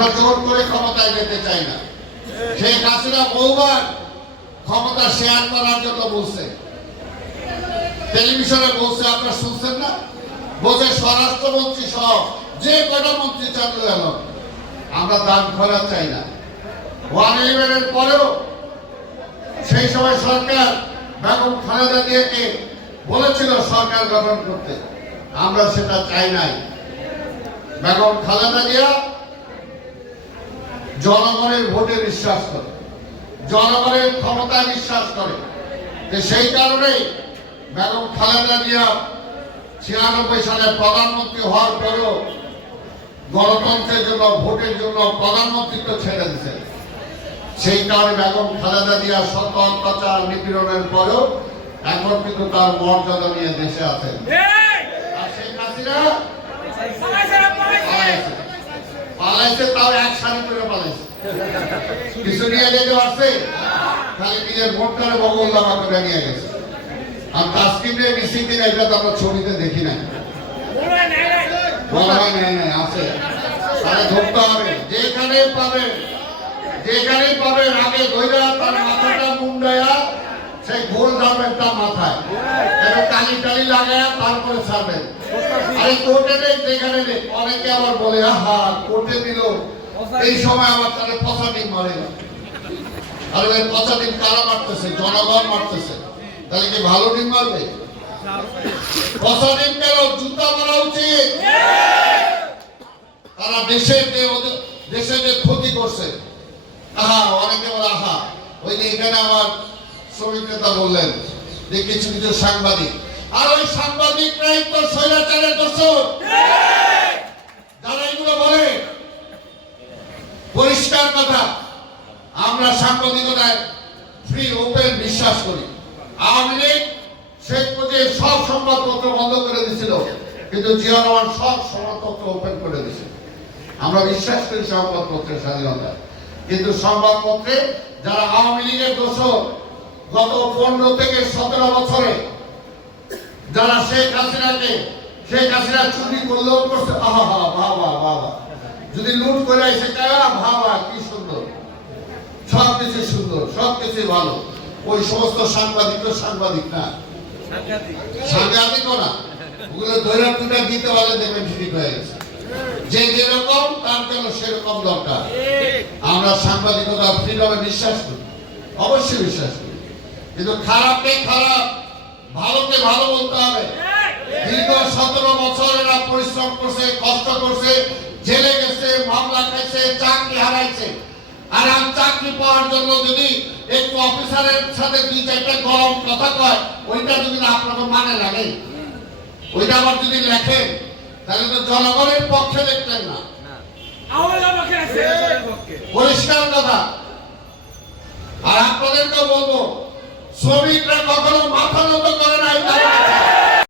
আমরা জোর করে ক্ষমতায় যেতে চাই না। শেখ হাসিনা বহুবার ক্ষমতা শেয়ার করার জন্য বলছে। টেলিভিশনে বলছে, আপনারা শুনছেন না? বলছে, স্বরাষ্ট্রমন্ত্রী সহ যে কটা মন্ত্রী চালু গেল আমরা দান খরা চাই না। ওয়ান ইলেভেনের পরেও সেই সময় সরকার বেগম খালেদা জিয়াকে বলেছিল সরকার গঠন করতে। আমরা সেটা চাই নাই। বেগম খালেদা জিয়া জনগণের ভোটে বিশ্বাস করে জনগণের ক্ষমতায় বিশ্বাস করে। যে সেই কারণেই বেগম খালেদা জিয়া ছিয়ানব্বই সালে প্রধানমন্ত্রী হওয়ার পরেও গণতন্ত্রের জন্য ভোটের জন্য প্রধানমন্ত্রী তো ছেড়ে দিয়েছেন। সেই কারণে বেগম খালেদা জিয়া শত অত্যাচার নিপীড়নের পরেও এখন কিন্তু তার মর্যাদা নিয়ে দেশে আছেন। আর শেখ হাসিনা পালাইছে তাও এক সারি করে কিছু নিয়ে যেতে পারছে? খালি নিজের ভোটটারে বগল দামা করে নিয়ে গেছে। আর তাস্কিমে মিসিং কিনা এটা তো আমরা ছবিতে দেখি নাই। আছে। তাহলে ধরতে হবে। যেখানে পাবে যেখানে পাবে ধইরা তার মাথাটা মুন্ডায়া সেই গোল দামের তার মাথায়। টালি টালি লাগায়া তারপরে ছাড়বেন। আরে কোর্টে যেখানে অনেকে আবার বলে, আহা, কোর্টে দিল। এই সময় আবার তাহলে পচা ডিম মারে না। আর ওই পচা ডিম কারা মারতেছে? জনগণ মারতেছে। তাহলে কি ভালো ডিম মারবে? পচা ডিম কেন? জুতা মারা উচিত। তারা দেশের যে দেশের যে ক্ষতি করছে। আহা, অনেকে বলে, আহা, ওই যে এখানে আমার শ্রমিক নেতা বললেন যে কিছু কিছু সাংবাদিক। আর ওই সাংবাদিকরাই তো স্বৈরাচারের দোষর যারা এগুলো বলে পরিষ্কার কথা আমরা সাংবাদিকতায় ফ্রি ওপেন বিশ্বাস করি। আওয়ামী লীগ সব সংবাদপত্র বন্ধ করে দিয়েছিল, কিন্তু জিয়া রহমান সব সংবাদপত্র ওপেন করে আমরা বিশ্বাস করি সংবাদপত্রের স্বাধীনতা। কিন্তু সংবাদপত্রে যারা আওয়ামী লীগের দোষর, গত পনেরো থেকে সতেরো বছরে যারা শেখ হাসিনাকে, শেখ হাসিনা চুরি করলেও করছে, আহা বাবা বাবা যদি লুট করে এসে ভাবা কি সব কিছু সুন্দর সব কিছু ভালো। ওই সমস্ত সাংবাদিক তো সাংবাদিক না। সাংঘাতিকও না। ওগুলো টুটা দিতে পারলে দেখবেন ঠিক হয়ে গেছে। যে যেরকম তার জন্য সেরকম দরকার। আমরা সাংবাদিকতা ফ্রিডমে বিশ্বাস করি। অবশ্যই বিশ্বাস করি। কিন্তু খারাপকে খারাপ ভালোকে ভালো বলতে হবে। দীর্ঘ সতেরো বছর এরা পরিশ্রম করছে কষ্ট করছে জেলে গেছে মামলা খাইছে চাকরি হারাইছে। আর আম চাকরি পাওয়ার জন্য যদি একটু অফিসারের সাথে দুই চারটা গরম কথা কয় ওইটা যদি না আপনাকে মানে লাগে। ওইটা আবার যদি লেখেন তাহলে তো জনগণের পক্ষে লিখতেন না। পরিষ্কার কথা। আর আপনাদেরকে বলব শ্রমিকরা কখনো মাথা নত করে না এই কারণে।